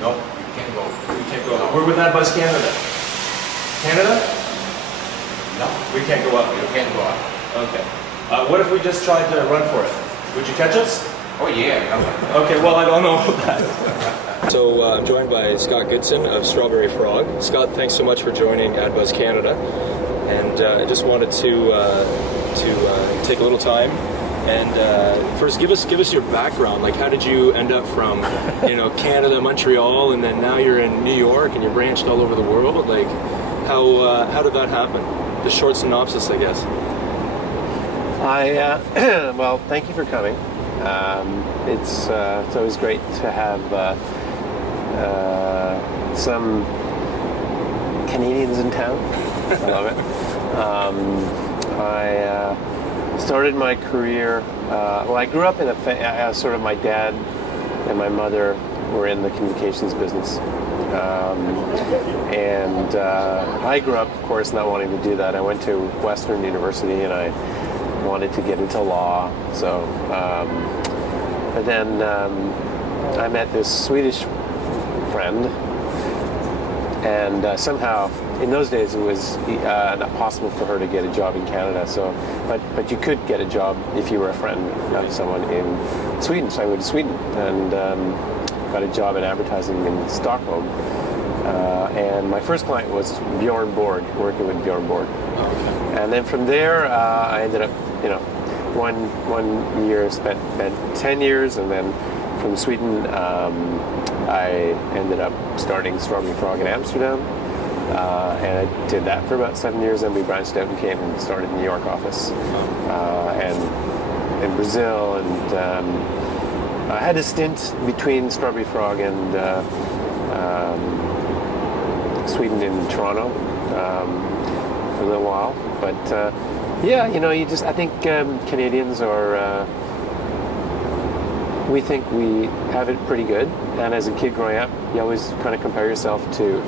No, you can't go. We can't go up. We're with AdBuzz Canada. Canada? No, We can't go up. you can't go up. Okay. What if we just tried to run for it? Would you catch us? Oh yeah, no. Okay, well, I don't know about that. So I'm joined by Scott Goodson of StrawberryFrog. Scott, thanks so much for joining AdBuzz Canada. And I just wanted to take a little time and first give us your background. Like, how did you end up from Canada, Montreal, and then now you're in New York and you're branched all over the world? Like, how did that happen? The short synopsis, I guess. Well, thank you for coming. It's always great to have some Canadians in town. I love it. I started my career. I grew up in sort of my dad and my mother were in the communications business. I grew up, of course, not wanting to do that. I went to Western University and I wanted to get into law. So, but then I met this Swedish friend, and somehow in those days it was not possible for her to get a job in Canada. So, but you could get a job if you were a friend of someone in Sweden. So I went to Sweden and got a job in advertising in Stockholm. And my first client was Bjorn Borg, working with Bjorn Borg. And then from there, I ended up, one year spent 10 years, and then from Sweden, I ended up starting StrawberryFrog in Amsterdam, and I did that for about 7 years. Then we branched out and came and started the New York office, and in Brazil, and I had a stint between StrawberryFrog and Sweden in Toronto for a little while, but I think Canadians are. We think we have it pretty good, and as a kid growing up, you always kind of compare yourself to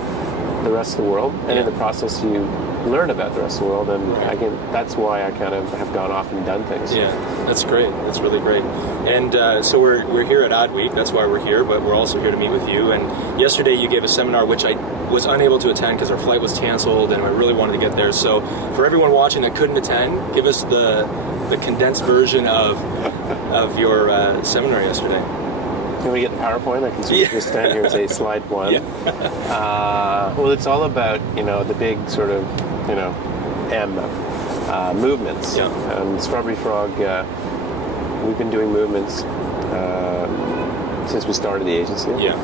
the rest of the world, and in the process, you learn about the rest of the world. And again, that's why I kind of have gone off and done things. Yeah, that's great. That's really great. And so we're here at Ad Week. That's why we're here, but we're also here to meet with you. And yesterday you gave a seminar which I was unable to attend because our flight was canceled, and I really wanted to get there. So for everyone watching that couldn't attend, give us the condensed version of your seminar yesterday. Can we get the PowerPoint? I can just stand here and say slide one. Yeah. Well, it's all about the big sort of M movements. Yeah. And StrawberryFrog, we've been doing movements since we started the agency. Yeah.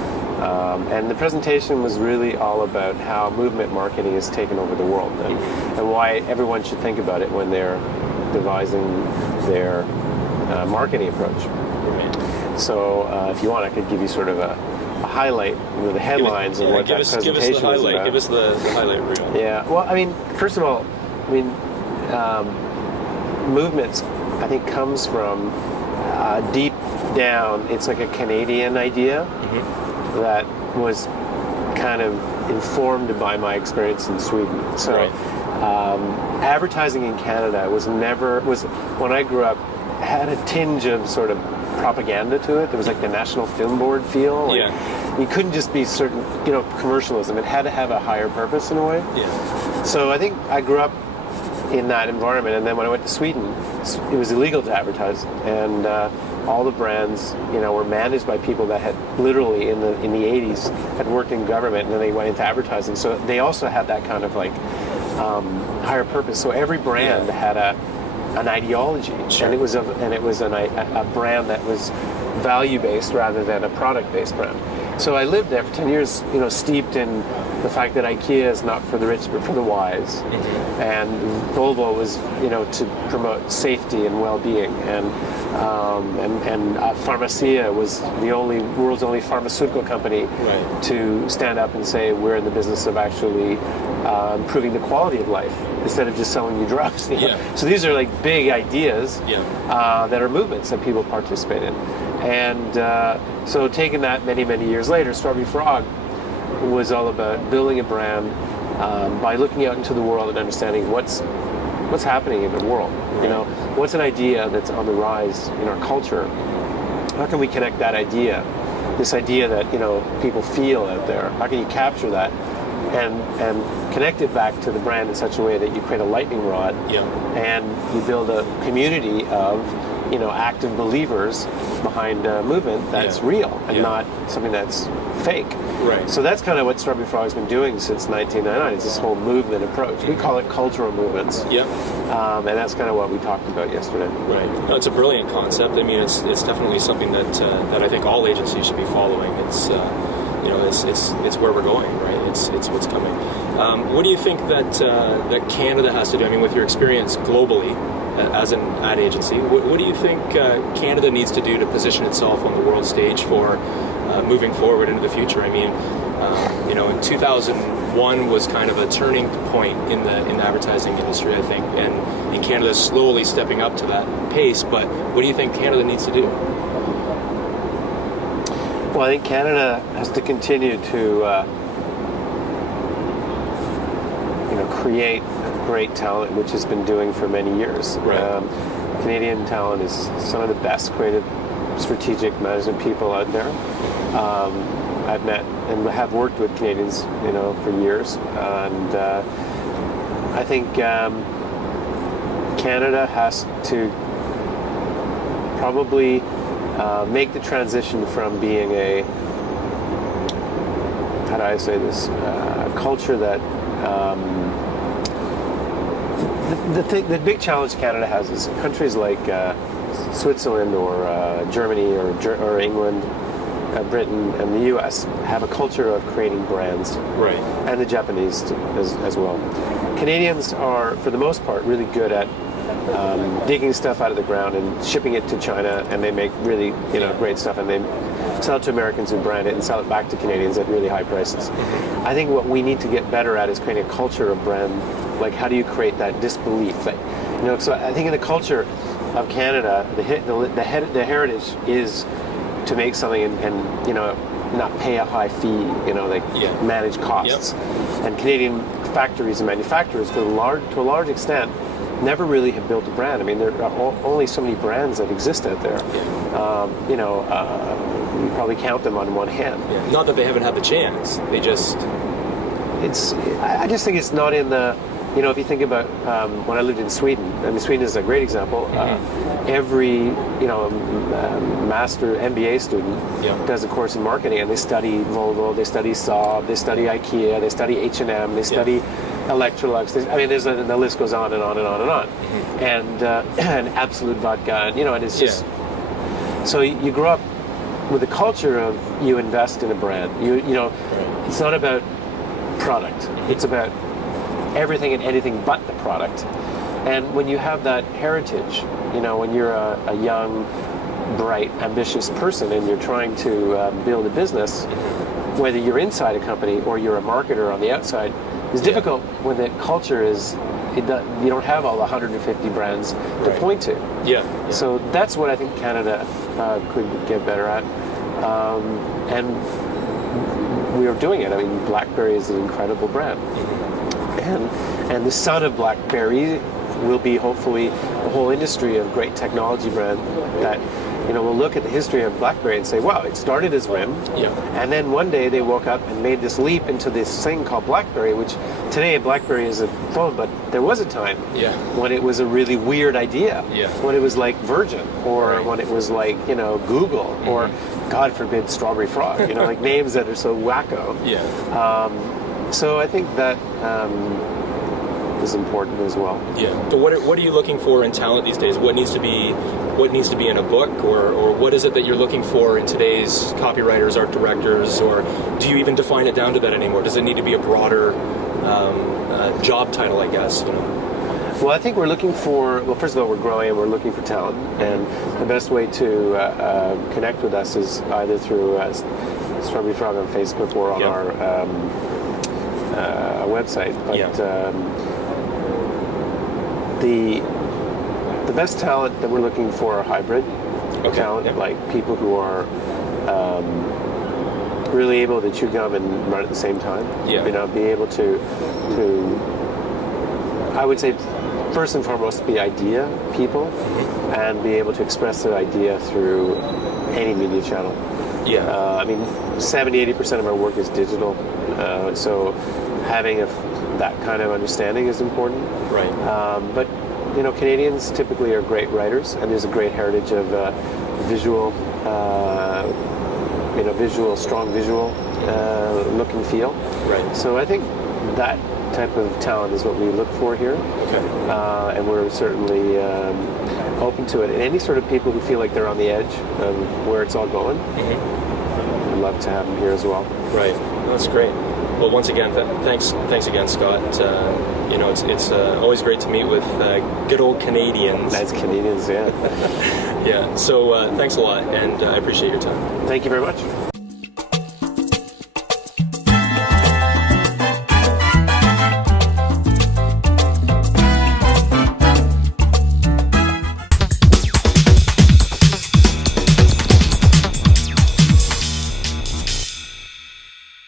And the presentation was really all about how movement marketing has taken over the world, and why everyone should think about it when they're devising their marketing approach. So if you want, I could give you sort of a highlight, the headlines of what that presentation was about. Give us the highlight reel. Yeah. Well, I mean, first of all, movements, I think, comes from deep down. It's like a Canadian idea that was kind of informed by my experience in Sweden. So, advertising in Canada was when I grew up, had a tinge of sort of propaganda to it. There was like the National Film Board feel. Like, you couldn't just be certain, commercialism. It had to have a higher purpose in a way. Yeah. So I think I grew up in that environment, and then when I went to Sweden, it was illegal to advertise, and all the brands, were managed by people that had literally in the 80s had worked in government, and then they went into advertising. So they also had that kind of like higher purpose. So every brand had an ideology, and it was a brand that was value-based rather than a product-based brand. So I lived there for 10 years, steeped in the fact that IKEA is not for the rich but for the wise, and Volvo was, to promote safety and well-being, and Pharmacia was the world's only pharmaceutical company to stand up and say we're in the business of actually improving the quality of life instead of just selling you drugs. So these are like big ideas that are movements that people participate in. And so taking that many, many years later, StrawberryFrog was all about building a brand by looking out into the world and understanding what's happening in the world. What's an idea that's on the rise in our culture? How can we connect that idea this idea that people feel out there. How can you capture that and connect it back to the brand in such a way that you create a lightning rod, and you build a community of active believers behind a movement that's real and not something that's fake. Right. So that's kind of what Strawberry Frog has been doing since 1999. It's this whole movement approach. We call it cultural movements. Yeah. And that's kind of what we talked about yesterday. Right. No, it's a brilliant concept. I mean, it's definitely something that I think all agencies should be following. It's it's where we're going, right? It's what's coming. What do you think that Canada has to do? I mean, with your experience globally as an ad agency, what do you think Canada needs to do to position itself on the world stage for moving forward into the future? I mean, in 2001 was kind of a turning point in the advertising industry, I think, and Canada's slowly stepping up to that pace. But what do you think Canada needs to do? Well, I think Canada has to continue to create great talent, which has been doing for many years. Right. Canadian talent is some of the best creative, strategic management people out there. I've met and have worked with Canadians, for years, and I think Canada has to probably make the transition from being a, how do I say this, culture that the big challenge Canada has is countries like Switzerland or Germany or England, Britain, and the U.S. have a culture of creating brands, right? And the Japanese as well. Canadians are, for the most part, really good at digging stuff out of the ground and shipping it to China, and they make really great stuff, and they sell it to Americans who brand it and sell it back to Canadians at really high prices. I think what we need to get better at is creating a culture of brand. Like, how do you create that disbelief? That, so I think in the culture of Canada, the heritage is to make something and not pay a high fee, manage costs. Yep. And Canadian factories and manufacturers, to a large extent, never really have built a brand. I mean, there are only so many brands that exist out there. You probably count them on one hand. Yeah. Not that they haven't had the chance. They just... I just think it's not in the... if you think about when I lived in Sweden, I mean, Sweden is a great example. Every, master MBA student does a course in marketing, and they study Volvo, they study Saab, they study IKEA, they study H&M, they study Electrolux. The list goes on and on and on and on. And Absolute Vodka, and it's just... So you grow up with a culture of you invest in a brand. It's not about product. It's about everything and anything but the product. And when you have that heritage, when you're a young, bright, ambitious person and you're trying to build a business, whether you're inside a company or you're a marketer on the outside, it's difficult when the culture is, you don't have all the 150 brands to point to. So that's what I think Canada could get better at. And we are doing it. I mean, BlackBerry is an incredible brand. And the son of BlackBerry will be hopefully a whole industry of great technology brand that will look at the history of BlackBerry and say, wow, it started as RIM, and then one day they woke up and made this leap into this thing called BlackBerry, which today BlackBerry is a phone, but there was a time when it was a really weird idea, when it was like Virgin, or when it was like Google, or God forbid StrawberryFrog, like names that are so wacko. So I think that is important as well. But what are you looking for in talent these days? What needs to be in a book, or what is it that you're looking for in today's copywriters, art directors, or do you even define it down to that anymore? Does it need to be a broader job title, I guess? Well, I think we're looking for, first of all, we're growing and we're looking for talent, and the best way to connect with us is either through Strawberry Frog on Facebook or on our website. But the best talent that we're looking for are hybrid talent, like people who are really able to chew gum and run at the same time. Be able to I would say first and foremost be idea people, and be able to express their idea through any media channel. Yeah. I mean, 70-80% of our work is digital, so having that kind of understanding is important. Right. But Canadians typically are great writers, and there's a great heritage of strong visual look and feel. Right. So I think that type of talent is what we look for here. Okay. And we're certainly open to it. And any sort of people who feel like they're on the edge of where it's all going, I'd love to have them here as well. Right. That's great. Well, once again, thanks again, Scott. It's always great to meet with good old Canadians. Nice Canadians, yeah. Yeah. So thanks a lot, and I appreciate your time. Thank you very much.